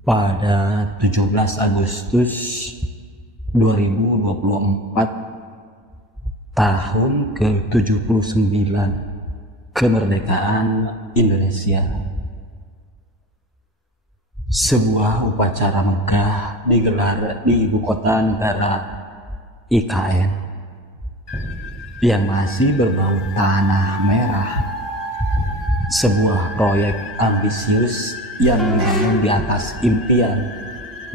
Pada 17 Agustus 2024, tahun ke-79 kemerdekaan Indonesia, sebuah upacara megah digelar di ibu kota negara IKN yang masih berbau tanah merah. Sebuah proyek ambisius yang membangun di atas impian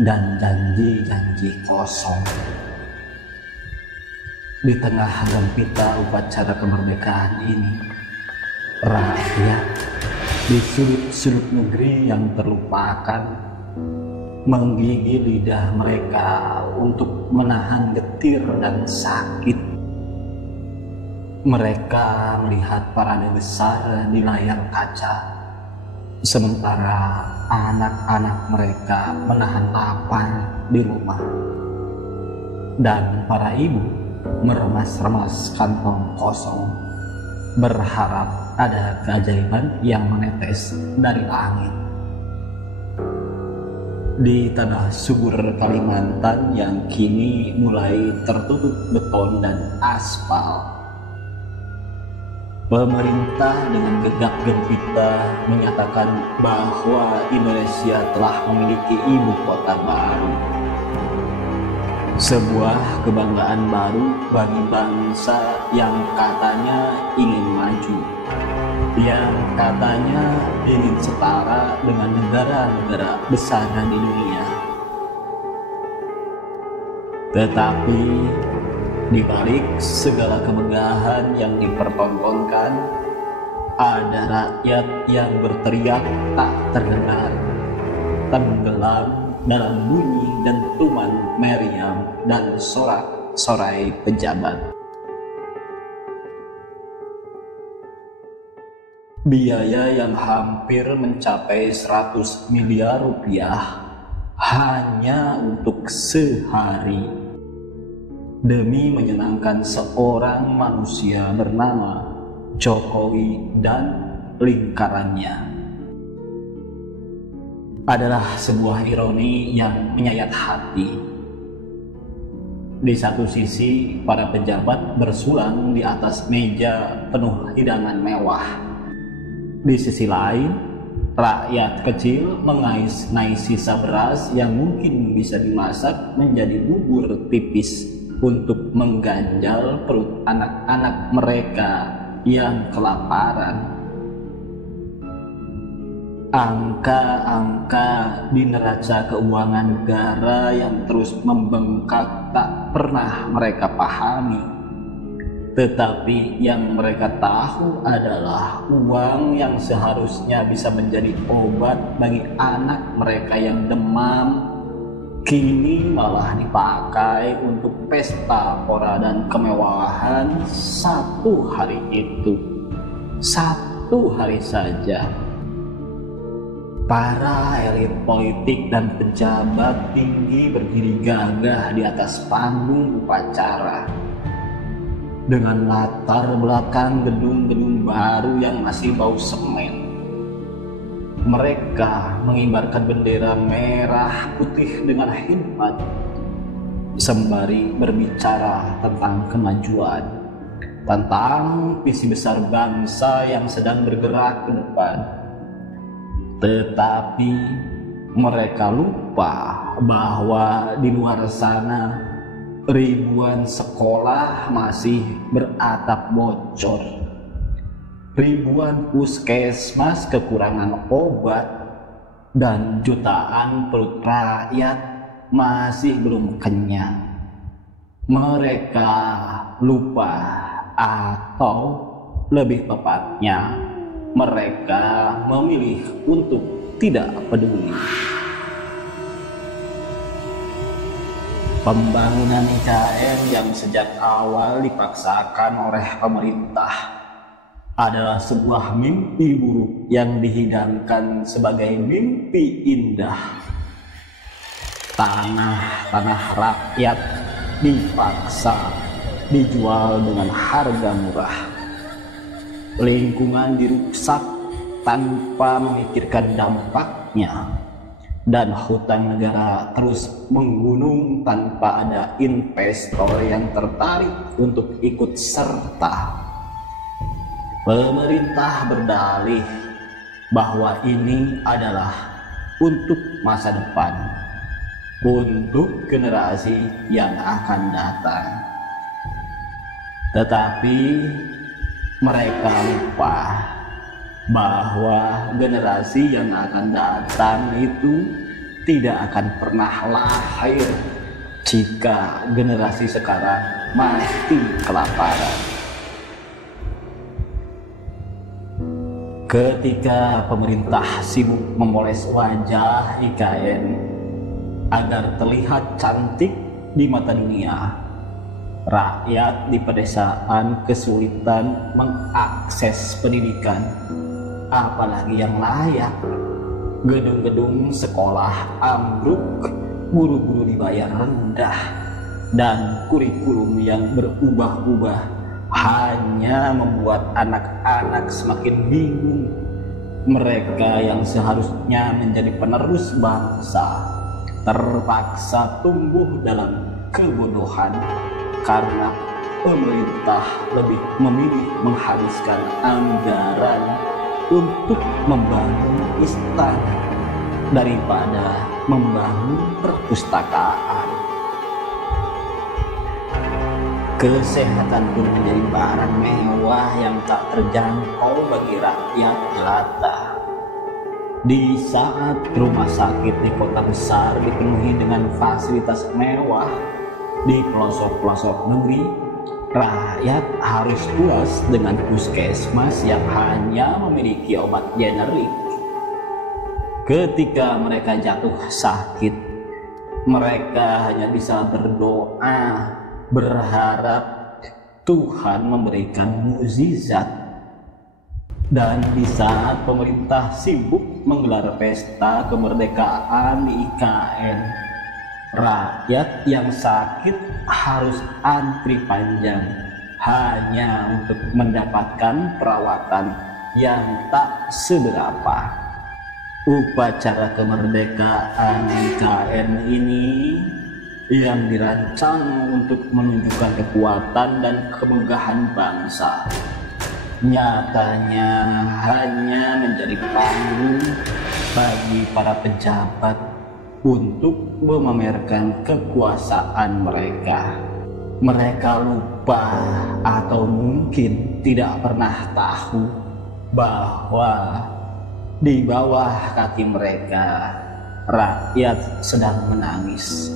dan janji-janji kosong. Di tengah gempita upacara kemerdekaan ini, rakyat di sudut-sudut negeri yang terlupakan menggigil lidah mereka untuk menahan getir dan sakit. Mereka melihat parade besar di layar kaca, sementara anak-anak mereka menahan lapar di rumah. Dan para ibu meremas-remas kantong kosong, berharap ada keajaiban yang menetes dari langit. Di tanah subur Kalimantan yang kini mulai tertutup beton dan aspal, pemerintah dengan gegap gempita menyatakan bahwa Indonesia telah memiliki ibu kota baru. Sebuah kebanggaan baru bagi bangsa yang katanya ingin maju, yang katanya ingin setara dengan negara-negara besar di dunia. Tetapi di balik segala kemegahan yang dipertontonkan, ada rakyat yang berteriak tak terdengar, tenggelam dalam bunyi dentuman meriam dan sorak-sorai pejabat. Biaya yang hampir mencapai 100 miliar rupiah hanya untuk sehari, demi menyenangkan seorang manusia bernama Jokowi dan lingkarannya, adalah sebuah ironi yang menyayat hati. Di satu sisi, para pejabat bersulang di atas meja penuh hidangan mewah. Di sisi lain, rakyat kecil mengais-ngais sisa beras yang mungkin bisa dimasak menjadi bubur tipis untuk mengganjal perut anak-anak mereka yang kelaparan. Angka-angka di neraca keuangan negara yang terus membengkak tak pernah mereka pahami. Tetapi yang mereka tahu adalah uang yang seharusnya bisa menjadi obat bagi anak mereka yang demam, kini malah dipakai untuk pesta pora dan kemewahan satu hari itu. Satu hari saja. Para elit politik dan pejabat tinggi berdiri gagah di atas panggung upacara, dengan latar belakang gedung-gedung baru yang masih bau semen. Mereka mengibarkan bendera merah putih dengan hikmat, sembari berbicara tentang kemajuan, tentang visi besar bangsa yang sedang bergerak ke depan. Tetapi mereka lupa bahwa di luar sana ribuan sekolah masih beratap bocor, ribuan puskesmas kekurangan obat, dan jutaan perut rakyat masih belum kenyang. Mereka lupa, atau lebih tepatnya mereka memilih untuk tidak peduli. Pembangunan IKN yang sejak awal dipaksakan oleh pemerintah adalah sebuah mimpi buruk yang dihidangkan sebagai mimpi indah. Tanah-tanah rakyat dipaksa dijual dengan harga murah. Lingkungan dirusak tanpa memikirkan dampaknya. dan hutang negara terus menggunung tanpa ada investor yang tertarik untuk ikut serta. Pemerintah berdalih bahwa ini adalah untuk masa depan, untuk generasi yang akan datang. Tetapi mereka lupa bahwa generasi yang akan datang itu tidak akan pernah lahir jika generasi sekarang mati kelaparan. Ketika pemerintah sibuk memoles wajah IKN agar terlihat cantik di mata dunia, rakyat di pedesaan kesulitan mengakses pendidikan, apalagi yang layak. Gedung-gedung sekolah ambruk, guru-guru dibayar rendah, dan kurikulum yang berubah-ubah hanya membuat anak-anak semakin bingung. Mereka yang seharusnya menjadi penerus bangsa terpaksa tumbuh dalam kebodohan karena pemerintah lebih memilih menghabiskan anggaran untuk membangun istana daripada membangun perpustakaan. Kesehatan pun menjadi barang mewah yang tak terjangkau bagi rakyat jelata. Di saat rumah sakit di kota besar dipenuhi dengan fasilitas mewah, di pelosok-pelosok negeri rakyat harus puas dengan puskesmas yang hanya memiliki obat generik. Ketika mereka jatuh sakit, mereka hanya bisa berdoa, berharap Tuhan memberikan mukjizat. Dan di saat pemerintah sibuk menggelar pesta kemerdekaan di IKN, rakyat yang sakit harus antri panjang hanya untuk mendapatkan perawatan yang tak seberapa. Upacara kemerdekaan IKN ini yang dirancang untuk menunjukkan kekuatan dan kemegahan bangsa, nyatanya hanya menjadi panggung bagi para pejabat untuk memamerkan kekuasaan mereka. Mereka lupa atau mungkin tidak pernah tahu bahwa di bawah kaki mereka rakyat sedang menangis.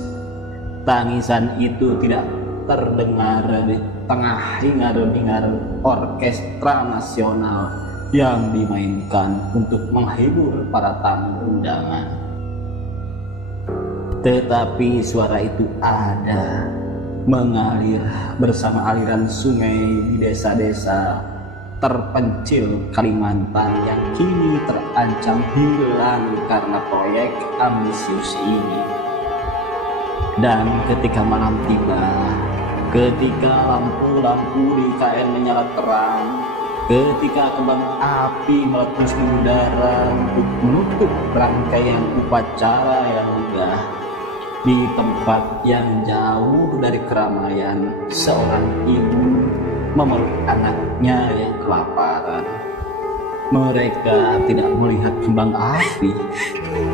Tangisan itu tidak terdengar di tengah hingar-bingar orkestra nasional yang dimainkan untuk menghibur para tamu undangan. Tetapi suara itu ada, mengalir bersama aliran sungai di desa-desa terpencil Kalimantan yang kini terancam hilang karena proyek ambisius ini. Dan ketika malam tiba, ketika lampu-lampu di IKN menyala terang, ketika kembang api meletus di udara untuk menutup rangkaian upacara yang megah, di tempat yang jauh dari keramaian, seorang ibu memeluk anaknya yang kelaparan. Mereka tidak melihat kembang api,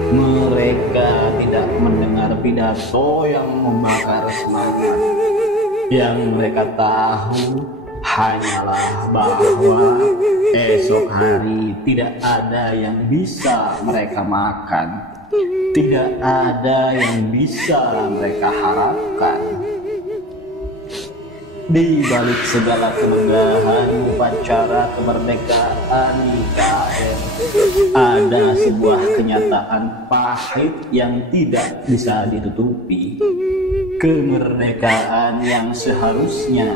mereka tidak mendengar pidato yang membakar semangat. Yang mereka tahu hanyalah bahwa esok hari tidak ada yang bisa mereka makan, tidak ada yang bisa mereka harapkan. Di balik segala kemegahan upacara kemerdekaan IKN, ada sebuah kenyataan pahit yang tidak bisa ditutupi. Kemerdekaan yang seharusnya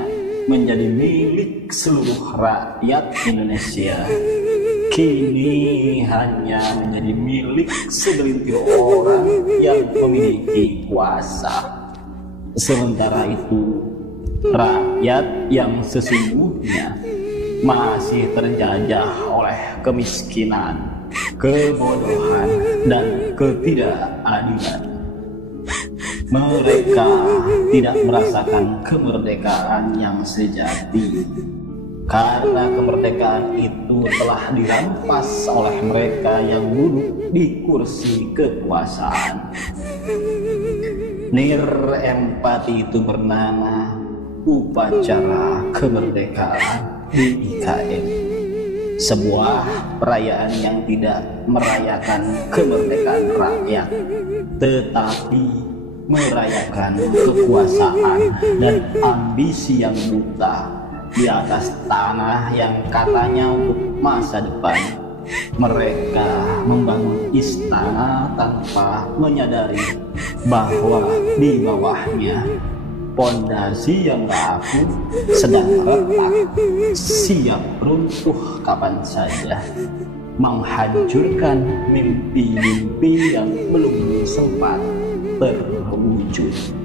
menjadi milik seluruh rakyat Indonesia, kini hanya menjadi milik segelintir orang yang memiliki kuasa. Sementara itu, rakyat yang sesungguhnya masih terjajah oleh kemiskinan, kebodohan, dan ketidakadilan. Mereka tidak merasakan kemerdekaan yang sejati, karena kemerdekaan itu telah dirampas oleh mereka yang duduk di kursi kekuasaan. Nir empati itu bernama Upacara Kemerdekaan di IKN, sebuah perayaan yang tidak merayakan kemerdekaan rakyat, tetapi merayakan kekuasaan dan ambisi yang buta di atas tanah yang katanya untuk masa depan. Mereka membangun istana tanpa menyadari bahwa di bawahnya pondasi yang rapuh sedang retak, siap runtuh kapan saja, menghancurkan mimpi-mimpi yang belum sempat terwujud.